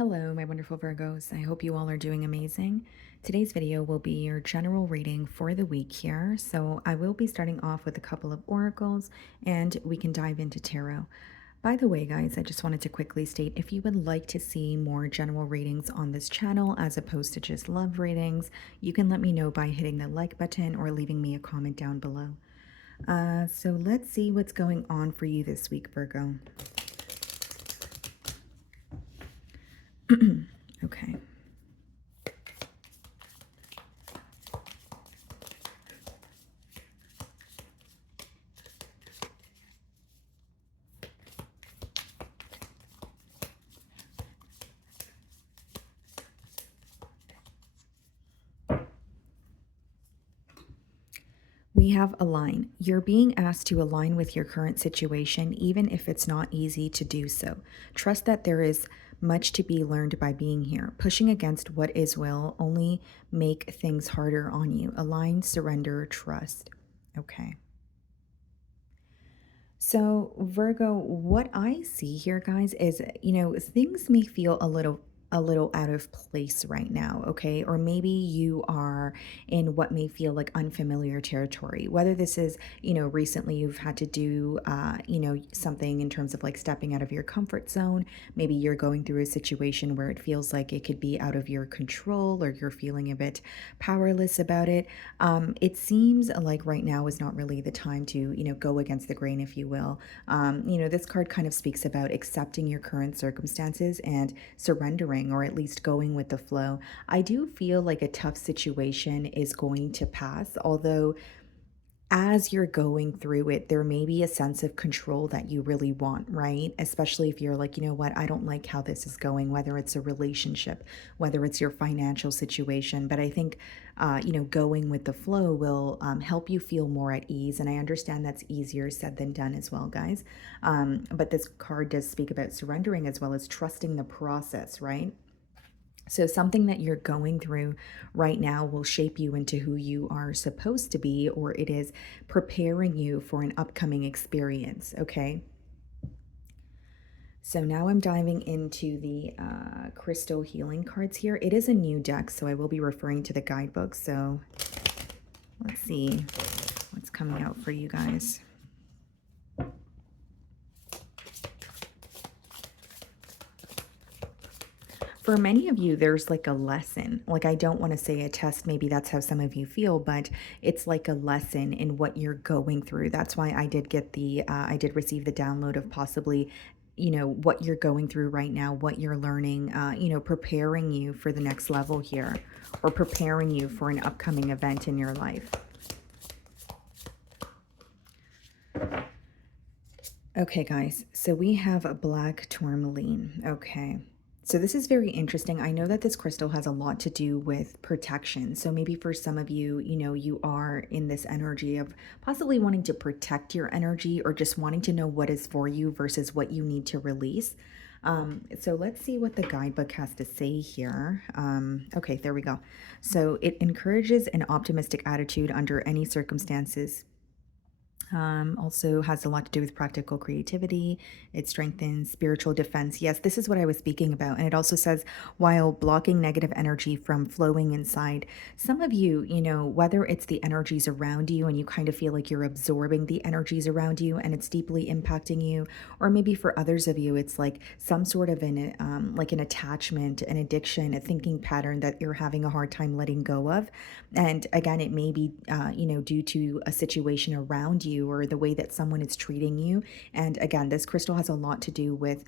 Hello, my wonderful Virgos. I hope you all are doing amazing. Today's video will be your general reading for the week here. So I will be starting off with a couple of oracles and we can dive into tarot. By the way, guys, I just wanted to quickly state if you would like to see more general readings on this channel as opposed to just love readings, you can let me know by hitting the like button or leaving me a comment down below. So let's see what's going on for you this week, Virgo. Okay. We have align. You're being asked to align with your current situation, even if it's not easy to do so. Trust that there is much to be learned by being here. Pushing against what is will only make things harder on you. Align, surrender, trust. Okay. So, Virgo, what I see here, guys, is, things may feel a little out of place right now, okay? Or maybe you are in what may feel like unfamiliar territory. Whether this is, recently you've had to do, something in terms of like stepping out of your comfort zone. Maybe you're going through a situation where it feels like it could be out of your control or you're feeling a bit powerless about it. It seems like right now is not really the time to, go against the grain, if you will. This card kind of speaks about accepting your current circumstances and surrendering, or at least going with the flow. I do feel like a tough situation is going to pass, although as you're going through it, there may be a sense of control that you really want, right? Especially if you're like, you know what, I don't like how this is going, whether it's a relationship, whether it's your financial situation. But I think, going with the flow will help you feel more at ease. And I understand that's easier said than done as well, guys. But this card does speak about surrendering as well as trusting the process, right? So, something that you're going through right now will shape you into who you are supposed to be, or it is preparing you for an upcoming experience. Okay. So, now I'm diving into the crystal healing cards here. It is a new deck, so I will be referring to the guidebook. So, let's see what's coming out for you guys. For many of you, there's like a lesson. Like, I don't want to say a test, maybe that's how some of you feel, but it's like a lesson in what you're going through. That's why I did get I did receive the download of possibly, what you're going through right now, what you're learning, preparing you for the next level here, or preparing you for an upcoming event in your life. Okay, guys, so we have a black tourmaline. Okay. So this is very interesting. I know that this crystal has a lot to do with protection. So maybe for some of you, you are in this energy of possibly wanting to protect your energy or just wanting to know what is for you versus what you need to release. So let's see what the guidebook has to say here. Okay, there we go. So it encourages an optimistic attitude under any circumstances. Also has a lot to do with practical creativity. It strengthens spiritual defense. Yes, this is what I was speaking about. And it also says, while blocking negative energy from flowing inside, some of you, whether it's the energies around you and you kind of feel like you're absorbing the energies around you and it's deeply impacting you, or maybe for others of you, it's like some sort of like an attachment, an addiction, a thinking pattern that you're having a hard time letting go of. And again, it may be, due to a situation around you or the way that someone is treating you. And again, this crystal has a lot to do with,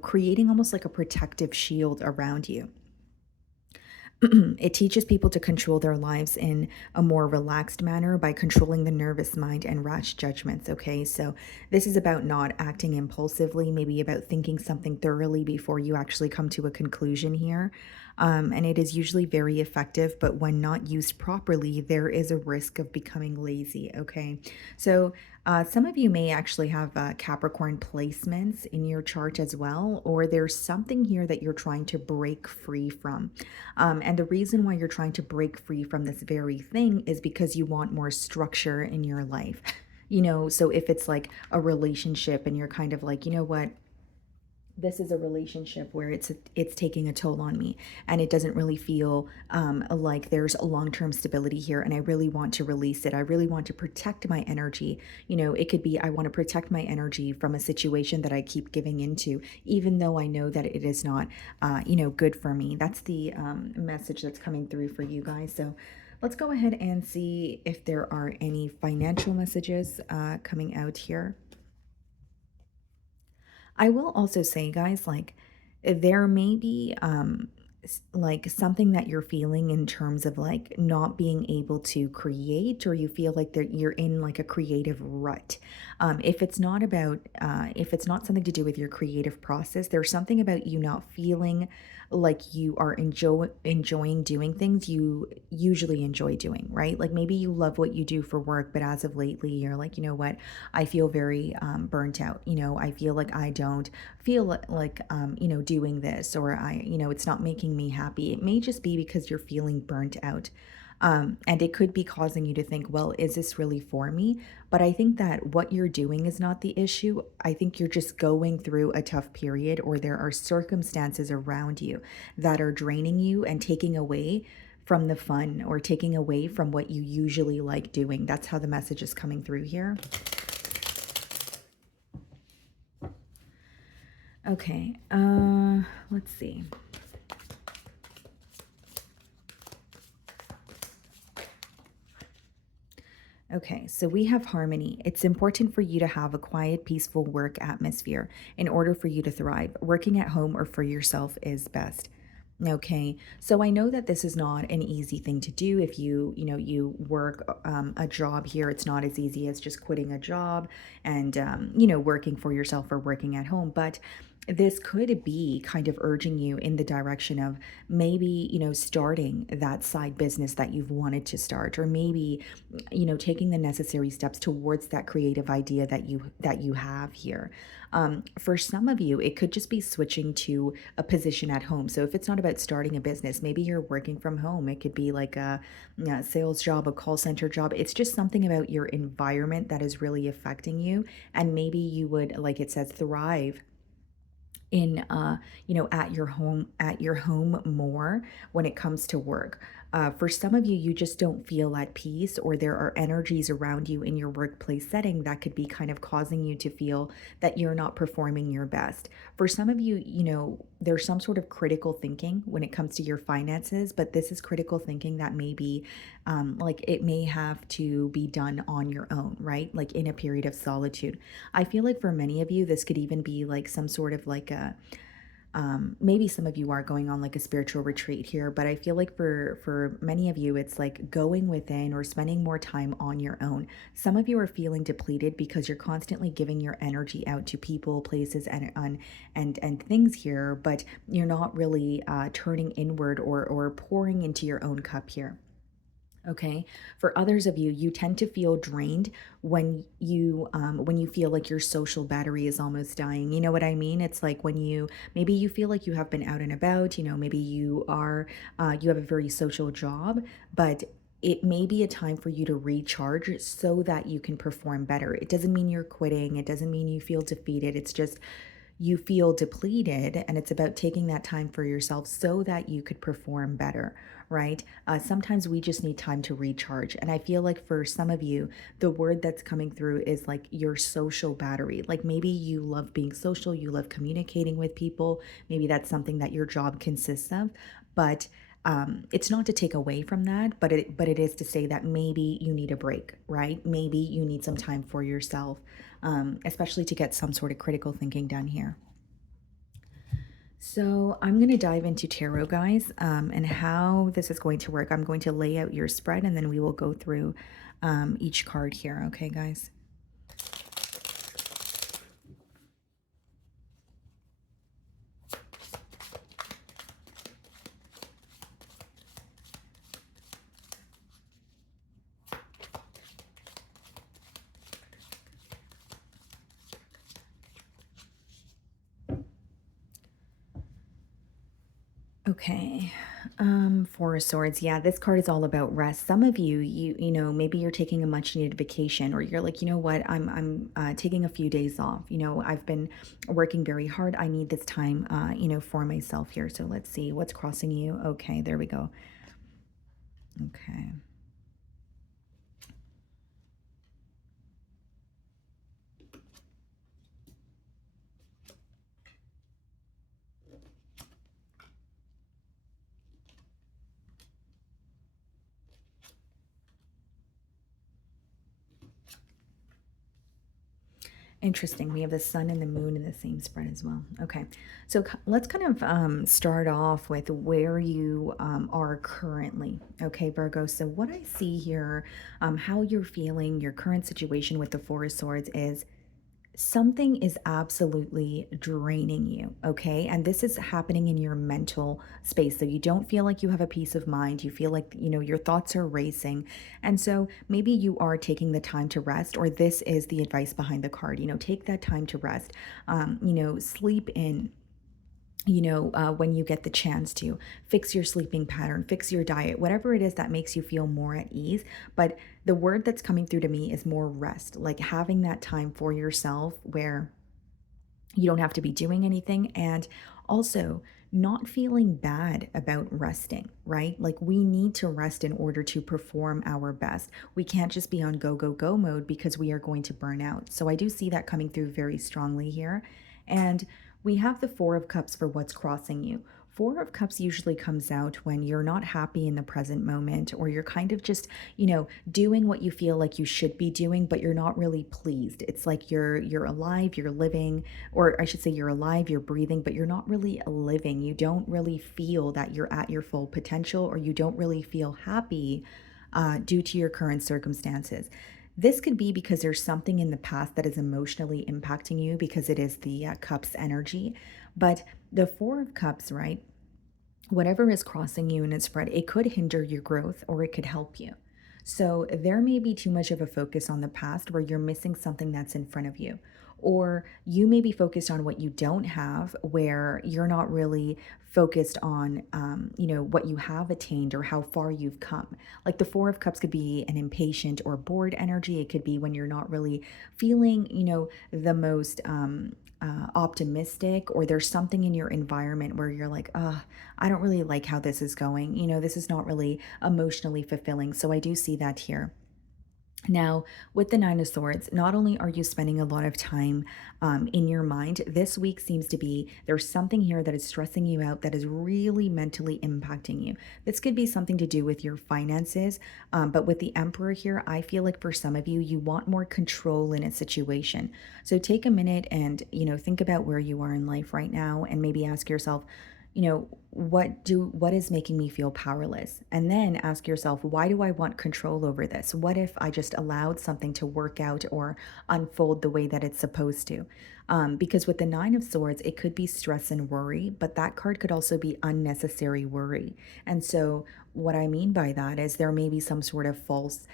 creating almost like a protective shield around you. It teaches people to control their lives in a more relaxed manner by controlling the nervous mind and rash judgments. Okay, so this is about not acting impulsively, maybe about thinking something thoroughly before you actually come to a conclusion here. And it is usually very effective, but when not used properly, there is a risk of becoming lazy. Okay, so some of you may actually have Capricorn placements in your chart as well, or there's something here that you're trying to break free from. And the reason why you're trying to break free from this very thing is because you want more structure in your life. So if it's like a relationship and you're kind of like, you know what? this is a relationship where it's taking a toll on me, and it doesn't really feel like there's a long-term stability here, and I really want to release it. I really want to protect my energy. It could be I want to protect my energy from a situation that I keep giving into, even though I know that it is not good for me. That's the message that's coming through for you guys. So let's go ahead and see if there are any financial messages coming out here. I will also say, guys, like there may be like something that you're feeling in terms of like not being able to create, or you feel like you're in like a creative rut. If it's not something to do with your creative process, there's something about you not feeling like you are enjoying doing things you usually enjoy doing, right? Like maybe you love what you do for work, but as of lately, you're like, you know what? I feel very burnt out. I feel like I don't feel like, doing this, or it's not making me happy. It may just be because you're feeling burnt out. And it could be causing you to think, well, is this really for me? But I think that what you're doing is not the issue. I think you're just going through a tough period, or there are circumstances around you that are draining you and taking away from the fun, or taking away from what you usually like doing. That's how the message is coming through here. Okay, let's see. Okay, so we have harmony. It's important for you to have a quiet, peaceful work atmosphere in order for you to thrive. Working at home or for yourself is best. Okay, so I know that this is not an easy thing to do. If you work a job here, it's not as easy as just quitting a job and working for yourself or working at home. But this could be kind of urging you in the direction of maybe starting that side business that you've wanted to start, or maybe taking the necessary steps towards that creative idea that you have here. For some of you, it could just be switching to a position at home. So if it's not about starting a business, maybe you're working from home. It could be like a sales job, a call center job. It's just something about your environment that is really affecting you, and maybe you would, like it says, thrive in at your home more when it comes to work. For some of you, you just don't feel at peace, or there are energies around you in your workplace setting that could be kind of causing you to feel that you're not performing your best. For some of you, there's some sort of critical thinking when it comes to your finances, but this is critical thinking that may be like it may have to be done on your own, right? Like in a period of solitude. I feel like for many of you, this could even be like some sort of like a maybe some of you are going on like a spiritual retreat here, but I feel like for many of you, it's like going within or spending more time on your own. Some of you are feeling depleted because you're constantly giving your energy out to people, places, and things here, but you're not really turning inward, or pouring into your own cup here. Okay. For others of you, you tend to feel drained when you feel like your social battery is almost dying. You know what I mean? It's like when maybe you feel like you have been out and about. Maybe you have a very social job, but it may be a time for you to recharge so that you can perform better. It doesn't mean you're quitting. It doesn't mean you feel defeated. It's just you feel depleted, and it's about taking that time for yourself so that you could perform better, right? Sometimes we just need time to recharge, and I feel like for some of you, the word that's coming through is like your social battery. Like maybe you love being social, you love communicating with people, maybe that's something that your job consists of, but it's not to take away from that, but it is to say that maybe you need a break, right? Maybe you need some time for yourself, especially to get some sort of critical thinking done here. So I'm going to dive into tarot, guys, and how this is going to work. I'm going to lay out your spread, and then we will go through each card here. Okay, guys? Okay. Four of Swords. Yeah, this card is all about rest. Some of you, maybe you're taking a much needed vacation, or you're like, you know what, I'm taking a few days off. I've been working very hard. I need this time, for myself here. So let's see what's crossing you. Okay, there we go. Okay. Interesting. We have the sun and the moon in the same spread as well. Okay. So let's kind of start off with where you are currently. Okay, Virgo. So, what I see here, how you're feeling, your current situation with the Four of Swords is something is absolutely draining you, okay? And this is happening in your mental space. So you don't feel like you have a peace of mind. You feel like, your thoughts are racing. And so maybe you are taking the time to rest, or this is the advice behind the card. Take that time to rest. Sleep in. When you get the chance to fix your sleeping pattern, fix your diet, whatever it is that makes you feel more at ease. But the word that's coming through to me is more rest, like having that time for yourself where you don't have to be doing anything. And also, not feeling bad about resting, right? Like we need to rest in order to perform our best. We can't just be on go, go, go mode because we are going to burn out. So I do see that coming through very strongly here. And we have the Four of Cups for what's crossing you. Four of Cups usually comes out when you're not happy in the present moment, or you're kind of just, doing what you feel like you should be doing, but you're not really pleased. It's like you're alive, you're living, or I should say you're alive, you're breathing, but you're not really living. You don't really feel that you're at your full potential, or you don't really feel happy due to your current circumstances. This could be because there's something in the past that is emotionally impacting you because it is the cups energy. But the Four of Cups, right? Whatever is crossing you in its spread, it could hinder your growth or it could help you. So there may be too much of a focus on the past where you're missing something that's in front of you. Or you may be focused on what you don't have, where you're not really focused on, what you have attained or how far you've come. Like the Four of Cups could be an impatient or bored energy. It could be when you're not really feeling, the most optimistic, or there's something in your environment where you're like, I don't really like how this is going. This is not really emotionally fulfilling. So I do see that here. Now, with the Nine of Swords, not only are you spending a lot of time in your mind, this week seems to be there's something here that is stressing you out that is really mentally impacting you. This could be something to do with your finances, but with the Emperor here, I feel like for some of you, you want more control in a situation. So take a minute and, think about where you are in life right now and maybe ask yourself, what is making me feel powerless, and then ask yourself, why do I want control over this? What if I just allowed something to work out or unfold the way that it's supposed to? Because with the Nine of Swords, it could be stress and worry, but that card could also be unnecessary worry. And so what I mean by that is there may be some sort of false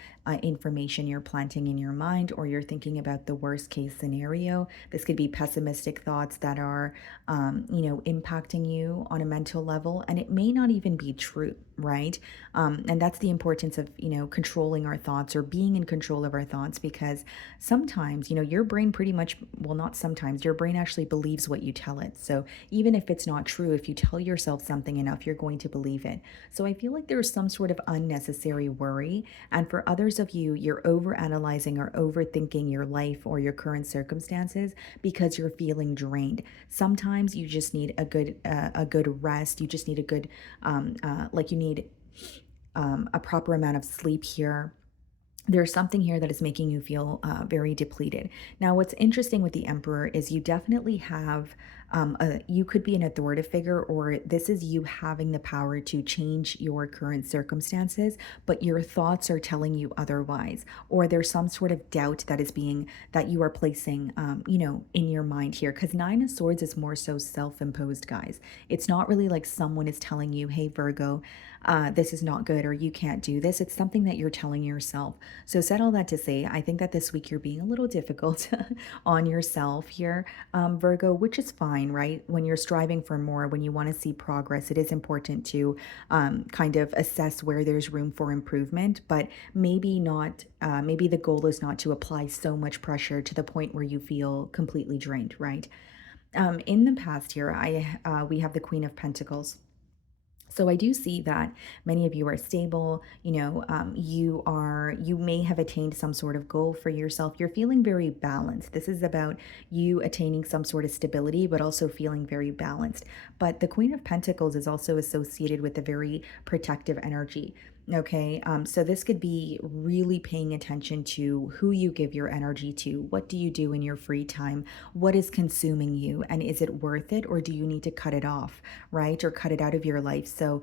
information you're planting in your mind, or you're thinking about the worst case scenario. This could be pessimistic thoughts that are impacting you on a mental level, and it may not even be true, right? And that's the importance of, controlling our thoughts or being in control of our thoughts, because sometimes, your brain pretty much, well, not sometimes, your brain actually believes what you tell it. So even if it's not true, if you tell yourself something enough, you're going to believe it. So I feel like there's some sort of unnecessary worry. And for others of you, you're over analyzing or overthinking your life or your current circumstances because you're feeling drained. Sometimes you just need a good rest. You just need a good like you need a proper amount of sleep here. There's something here that is making you feel very depleted. Now, what's interesting with the Emperor is you definitely have, you could be an authoritative figure, or this is you having the power to change your current circumstances, but your thoughts are telling you otherwise, or there's some sort of doubt that you are placing, in your mind here. Because Nine of Swords is more so self-imposed, guys. It's not really like someone is telling you, hey, Virgo, this is not good, or you can't do this. It's something that you're telling yourself. So, said all that to say, I think that this week you're being a little difficult on yourself here, Virgo, which is fine. fine, right? When you're striving for more, when you want to see progress, it is important to kind of assess where there's room for improvement, but maybe not, maybe the goal is not to apply so much pressure to the point where you feel completely drained, right? In the past here, we have the Queen of Pentacles. So I do see that many of you are stable. You may have attained some sort of goal for yourself. You're feeling very balanced. This is about you attaining some sort of stability, but also feeling very balanced. But the Queen of Pentacles is also associated with a very protective energy. Okay, so this could be really paying attention to who you give your energy to. What do you do in your free time? What is consuming you? And is it worth it, or do you need to cut it off? Right? Or cut it out of your life. So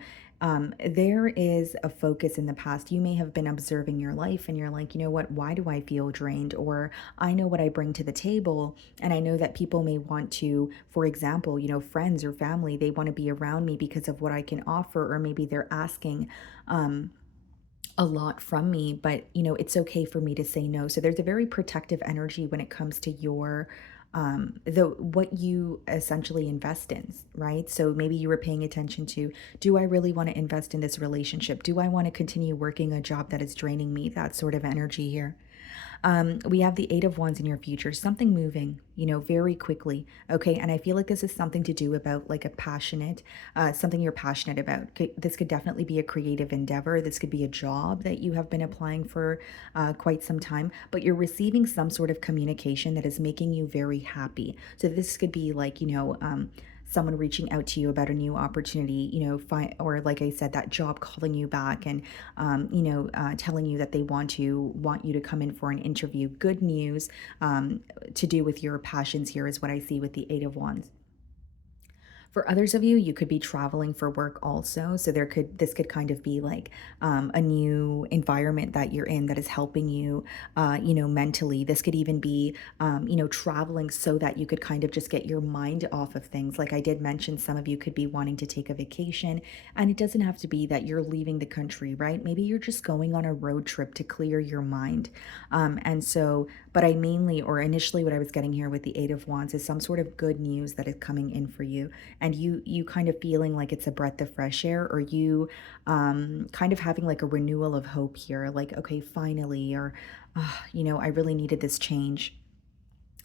there is a focus in the past. You may have been observing your life and you're like, you know what? Why do I feel drained? Or I know what I bring to the table. And I know that people may want to, for example, friends or family, they want to be around me because of what I can offer. Or maybe they're asking, a lot from me, but it's okay for me to say no. So there's a very protective energy when it comes to your the what you essentially invest in, right? So maybe you were paying attention to, do I really want to invest in this relationship? Do I want to continue working a job that is draining me? That sort of energy here. We have the Eight of Wands in your future, something moving, very quickly. Okay. And I feel like this is something to do about like something you're passionate about. This could definitely be a creative endeavor. This could be a job that you have been applying for quite some time, but you're receiving some sort of communication that is making you very happy. So this could be like, someone reaching out to you about a new opportunity, or like I said, that job calling you back and, telling you that they want you to come in for an interview. Good news to do with your passions here is what I see with the Eight of Wands. For others of you, you could be traveling for work also. So this could kind of be like a new environment that you're in that is helping you, mentally. This could even be, traveling so that you could kind of just get your mind off of things. Like I did mention, some of you could be wanting to take a vacation, and it doesn't have to be that you're leaving the country, right? Maybe you're just going on a road trip to clear your mind. And so, but I mainly, or initially, what I was getting here with the Eight of Wands is some sort of good news that is coming in for you, and you kind of feeling like it's a breath of fresh air, or you kind of having like a renewal of hope here, like, okay, finally, or I really needed this change.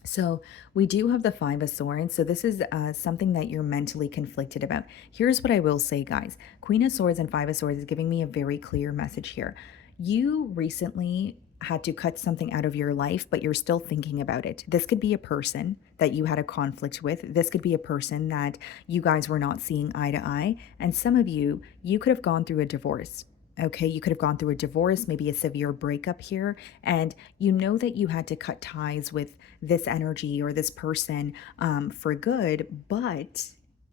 So we do have the Five of Swords. So this is something that you're mentally conflicted about. Here's what I will say, guys. Queen of Swords and Five of Swords is giving me a very clear message here. You recently had to cut something out of your life, but you're still thinking about it. This could be a person that you had a conflict with. This could be a person that you guys were not seeing eye to eye. And some of you could have gone through a divorce. Okay, you could have gone through a divorce, maybe a severe breakup here, and you know that you had to cut ties with this energy or this person for good, but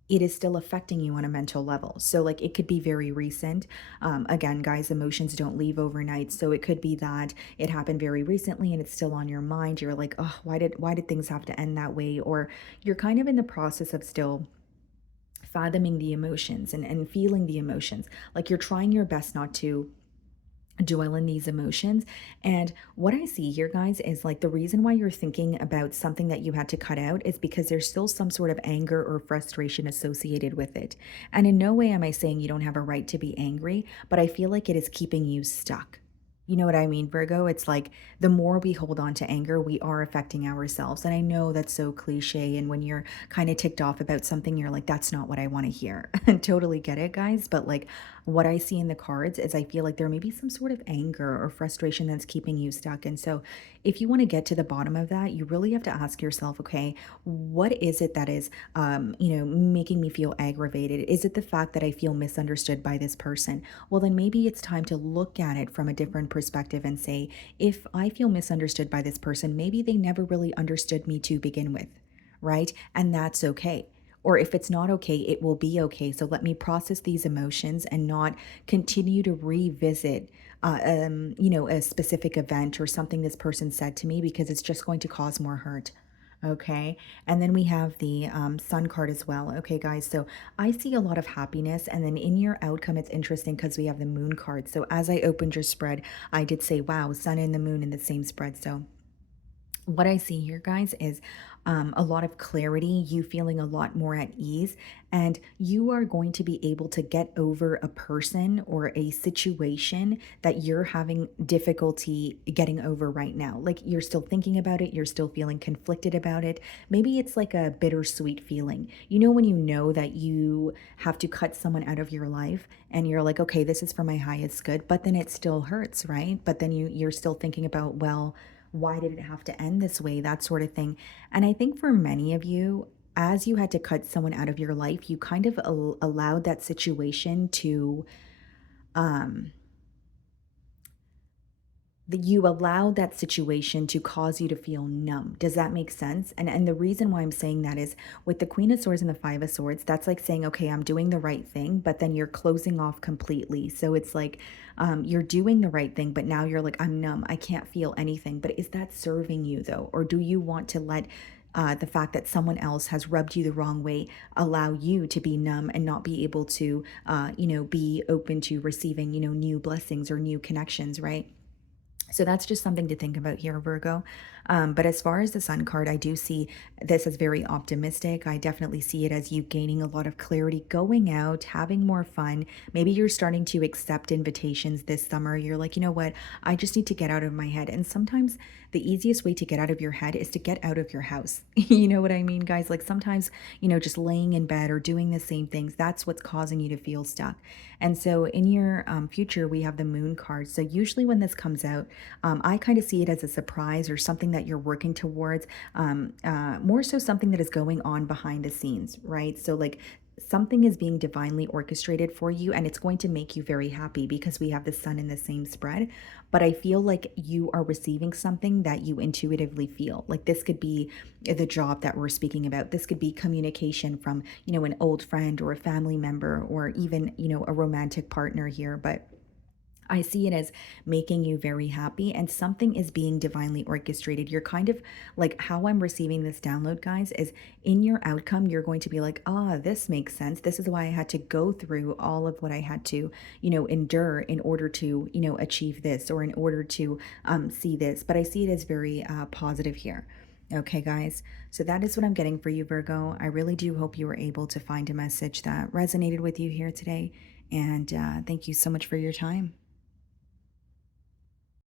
it is still affecting you on a mental level. So, like, it could be very recent. Again, guys, emotions don't leave overnight. So it could be that it happened very recently and it's still on your mind. You're like, oh, why did things have to end that way? Or you're kind of in the process of still fathoming the emotions and feeling the emotions. Like you're trying your best not to dwell in these emotions. And what I see here, guys, is like the reason why you're thinking about something that you had to cut out is because there's still some sort of anger or frustration associated with it. And in no way am I saying you don't have a right to be angry, but I feel like it is keeping you stuck. You know what I mean, Virgo? It's like the more we hold on to anger, we are affecting ourselves. And I know that's so cliche. And when you're kind of ticked off about something, you're like, that's not what I want to hear. Totally get it, guys. But like what I see in the cards is I feel like there may be some sort of anger or frustration that's keeping you stuck. And so if you want to get to the bottom of that, you really have to ask yourself, okay, what is it that is, making me feel aggravated? Is it the fact that I feel misunderstood by this person? Well, then maybe it's time to look at it from a different perspective and say, if I feel misunderstood by this person, maybe they never really understood me to begin with, right? And that's okay. Or if it's not okay, it will be okay. So let me process these emotions and not continue to revisit, a specific event or something this person said to me, because it's just going to cause more hurt. Okay. And then we have the sun card as well. Okay, guys. So I see a lot of happiness. And then in your outcome, it's interesting because we have the moon card. So as I opened your spread, I did say, wow, sun and the moon in the same spread. So what I see here, guys, is a lot of clarity, you feeling a lot more at ease, and you are going to be able to get over a person or a situation that you're having difficulty getting over right now. Like you're still thinking about it, you're still feeling conflicted about it. Maybe it's like a bittersweet feeling. You know, when you know that you have to cut someone out of your life and you're like, okay, this is for my highest good, but then it still hurts, right? But then you're still thinking about, well, why did it have to end this way? That sort of thing. And I think for many of you, as you had to cut someone out of your life, you kind of allowed that situation to um that you allow that situation to cause you to feel numb. Does that make sense? And the reason why I'm saying that is with the Queen of Swords and the Five of Swords, that's like saying, okay, I'm doing the right thing, but then you're closing off completely. So it's like you're doing the right thing, but now you're like, I'm numb. I can't feel anything. But is that serving you though? Or do you want to let the fact that someone else has rubbed you the wrong way allow you to be numb and not be able to, be open to receiving, new blessings or new connections, right? So that's just something to think about here, Virgo. But as far as the Sun card, I do see this as very optimistic. I definitely see it as you gaining a lot of clarity, going out, having more fun. Maybe you're starting to accept invitations this summer. You're like, you know what? I just need to get out of my head. And sometimes the easiest way to get out of your head is to get out of your house. You know what I mean, guys? Like sometimes, just laying in bed or doing the same things, that's what's causing you to feel stuck. And so in your future, we have the Moon card. So usually when this comes out, I kind of see it as a surprise or something that you're working towards, more so something that is going on behind the scenes, right? So, like, something is being divinely orchestrated for you and it's going to make you very happy because we have the sun in the same spread. But I feel like you are receiving something that you intuitively feel. Like this could be the job that we're speaking about. This could be communication from, an old friend or a family member or even, a romantic partner here. But I see it as making you very happy and something is being divinely orchestrated. You're kind of like how I'm receiving this download, guys, is in your outcome, you're going to be like, ah, this makes sense. This is why I had to go through all of what I had to, endure in order to, achieve this or in order to see this. But I see it as very positive here. Okay, guys. So that is what I'm getting for you, Virgo. I really do hope you were able to find a message that resonated with you here today. And thank you so much for your time.